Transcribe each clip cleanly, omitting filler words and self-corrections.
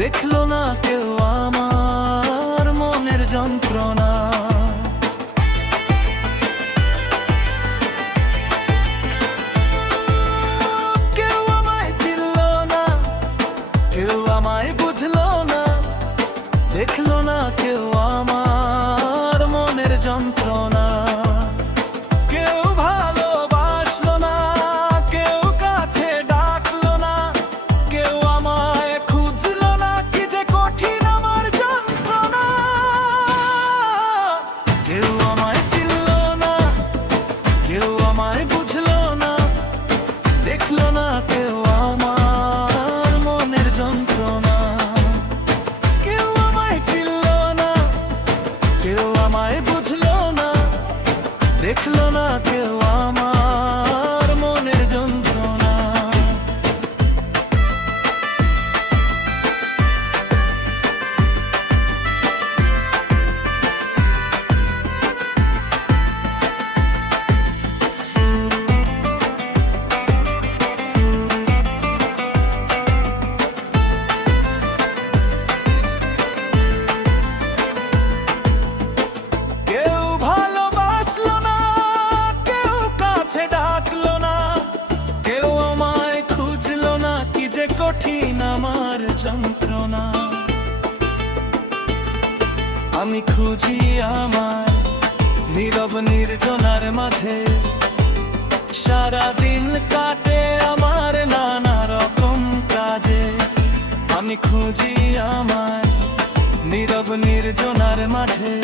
দেখলো না কেউ আমার মনের যন্ত্রণা। কেউ আমায় চিনলো না, কেউ আমায় বুঝলো না, দেখলো না কেউ আমার মনের যন্ত্রণা। কেউ ভালোবাসলো না, কেউ কাছে ডাকলো না, কেউ আমায় খুঁজলো না, কি যে কঠিন আমার যন্ত্রণা। কেউ আমায় চিনলো না, কেউ আমায় বুঝলো না, দেখলো না কেউ আমার মনের যন্ত্রণা। কেউ আমায় চিনলো না, কেউ আমায় বুঝলো না, দেখলো না কেউ আমার মনের যন্ত্রণা। কেউ ভালোবাসলো না, কেউ কাছে ডাকলো না, কেউ আমায় খুঁজলো না, কি যে কঠিন আমার যন্ত্রণা। আমি খুঁজি আমার নীরব নির্জনার মাঝে, সারাদিন কাটে আমার নানা রকম কাজে। আমি খুঁজি আমার নীরব নির্জনার মাঝে,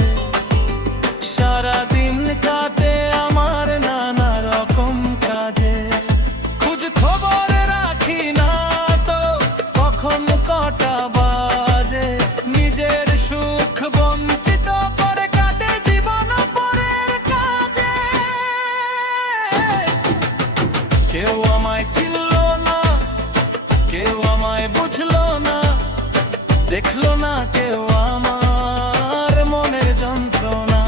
সারাদিন কাটে আমার নানা রকম কাজে। খোঁজ খবর রাখি না তো কখন কটা বাজে, নিজের সুখ বঞ্চিত করে কাটে জীবন পরের কাজে। কেউ আমায় চিনলো না, কেউ আমায় বুঝলো না, দেখলো না কেউ আমার মনের যন্ত্রণা।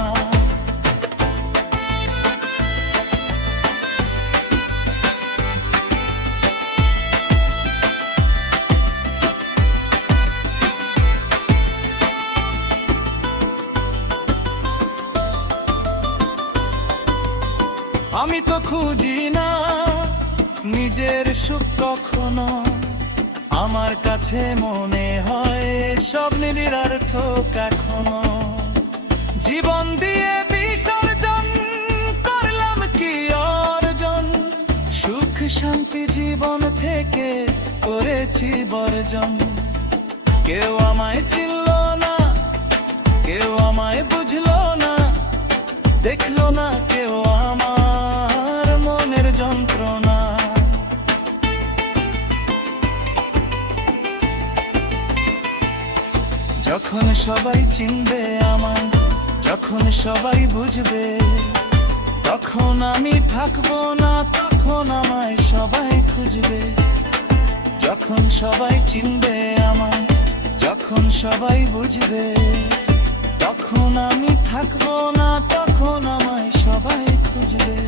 আমি তো খুঁজি না নিজের সুখ কখনো, আমার কাছে মনে হয় সব নিরার্থ এখনো। জীবন দিয়ে বিসর্জন করলাম কি অর্জন, সুখ শান্তি জীবন থেকে করেছি বর্জন। কেউ আমায় চিনলো না, কেউ আমায় বুঝলো না, দেখলো না কেউ আমার মনের যন্ত্রণা। যখন সবাই চিনবে আমায়, যখন সবাই বুঝবে, তখন আমি থাকবো না, তখন আমায় সবাই খুঁজবে। যখন সবাই চিনবে আমায়, যখন সবাই বুঝবে, তখন আমি থাকবো না, তখন আমায় সবাই খুঁজবে।